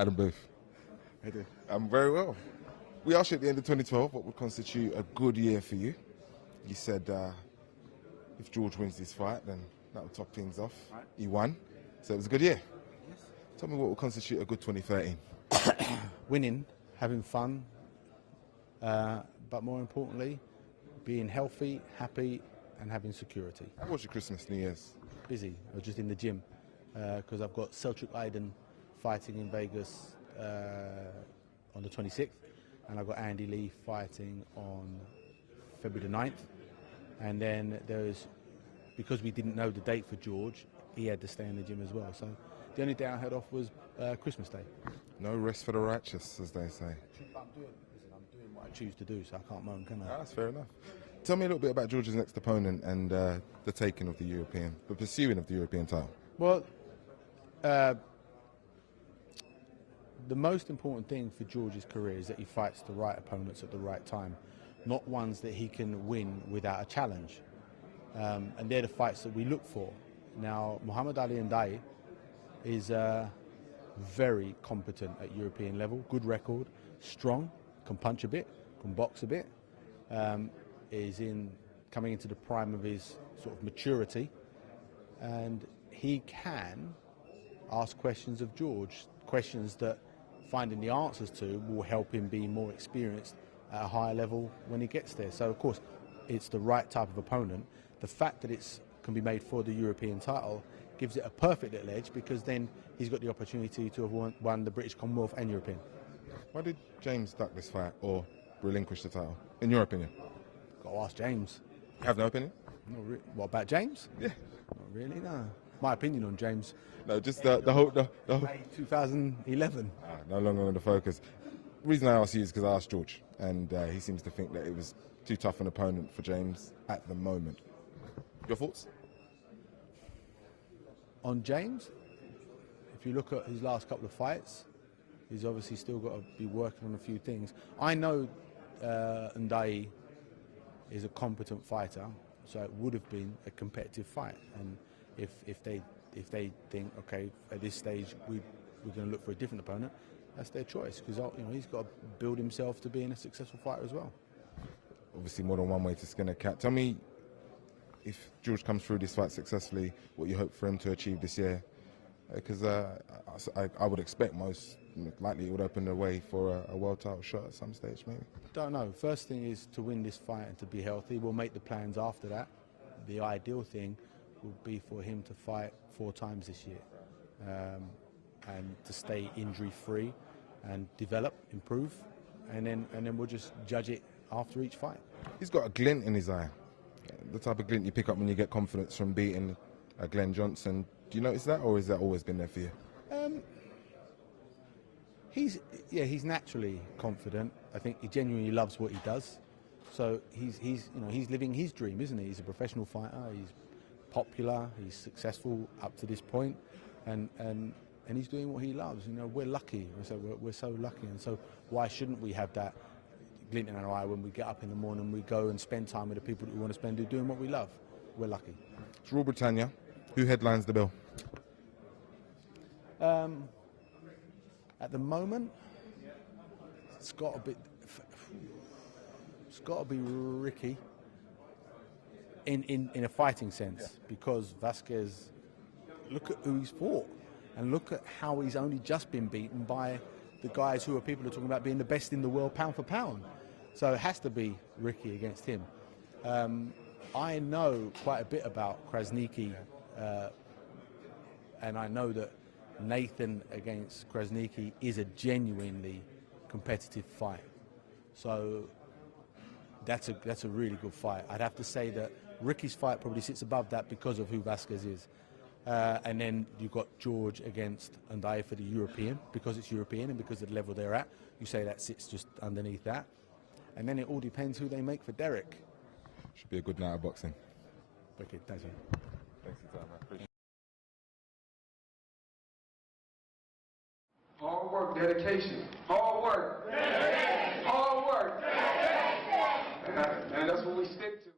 Adam Booth. How you doing? I'm very well. We asked you at the end of 2012 what would constitute a good year for you. You said if George wins this fight, then that would top things off. Right. He won, so it was a good year. Yes. Tell me what would constitute a good 2013. Winning, having fun, but more importantly, being healthy, happy, and having security. How was your Christmas, New Year's? Busy. I was just in the gym because I've got Selçuk Aydın fighting in Vegas on the 26th, and I've got Andy Lee fighting on February the 9th. And then because we didn't know the date for George, he had to stay in the gym as well. So the only day I had off was Christmas Day. No rest for the righteous, as they say. I'm doing what I choose to do, so I can't moan, can I? That's fair enough. Tell me a little bit about George's next opponent and the taking of the pursuing of the European title. Well, the most important thing for George's career is that he fights the right opponents at the right time, not ones that he can win without a challenge. And they're the fights that we look for. Now, Mouhamed Ali Ndiaye is very competent at European level, good record, strong, can punch a bit, can box a bit, is coming into the prime of his sort of maturity, and he can ask questions of George, questions that finding the answers to will help him be more experienced at a higher level when he gets there. So of course it's the right type of opponent. The fact that it can be made for the European title gives it a perfect little edge, because then he's got the opportunity to have won the British, Commonwealth and European. Why did James duck this fight or relinquish the title, in your opinion? Got to ask James. You have no opinion? What about James? Yeah. Not really, no. My opinion on James. No, just the whole... May 2011. No longer on the focus. The reason I asked you is because I asked George, and he seems to think that it was too tough an opponent for James at the moment. Your thoughts? On James, if you look at his last couple of fights, he's obviously still got to be working on a few things. I know Ndiaye is a competent fighter, so it would have been a competitive fight. And if they think, okay, at this stage we're going to look for a different opponent, that's their choice, because he's got to build himself to being a successful fighter as well. Obviously, more than one way to skin a cat. Tell me, if George comes through this fight successfully, what you hope for him to achieve this year? Because I would expect most likely it would open the way for a world title shot at some stage, maybe. Don't know. First thing is to win this fight and to be healthy. We'll make the plans after that. The ideal thing would be for him to fight 4 times this year, and to stay injury-free and develop, improve, and then we'll just judge it after each fight. He's got a glint in his eye, the type of glint you pick up when you get confidence from beating Glenn Johnson. Do you notice that, or has that always been there for you? He's naturally confident. I think he genuinely loves what he does. So he's living his dream, isn't he? He's a professional fighter. He's popular. He's successful up to this point, and he's doing what he loves. We're lucky. We're so lucky, and so why shouldn't we have that glint in our eye when we get up in the morning? We go and spend time with the people that we want to spend doing what we love. We're lucky. It's Rule Britannia. Who headlines the bill? At the moment, it's got to be Ricky in a fighting sense, because Vasquez, look at who he's fought and look at how he's only just been beaten by the guys who people are talking about being the best in the world pound for pound. So it has to be Ricky against him. I know quite a bit about Krasniqi, and I know that Nathan against Krasniqi is a genuinely competitive fight. So that's a really good fight. I'd have to say that Ricky's fight probably sits above that because of who Vasquez is. And then you've got George against Ndiaye for the European, because it's European and because of the level they're at. You say that sits just underneath that. And then it all depends who they make for Derek. Should be a good night of boxing. Okay, thanks, man. Thanks for your time, man. Appreciate it. Hard work, dedication. Hard work. Dedication. Hard work. Dedication. And that's what we stick to.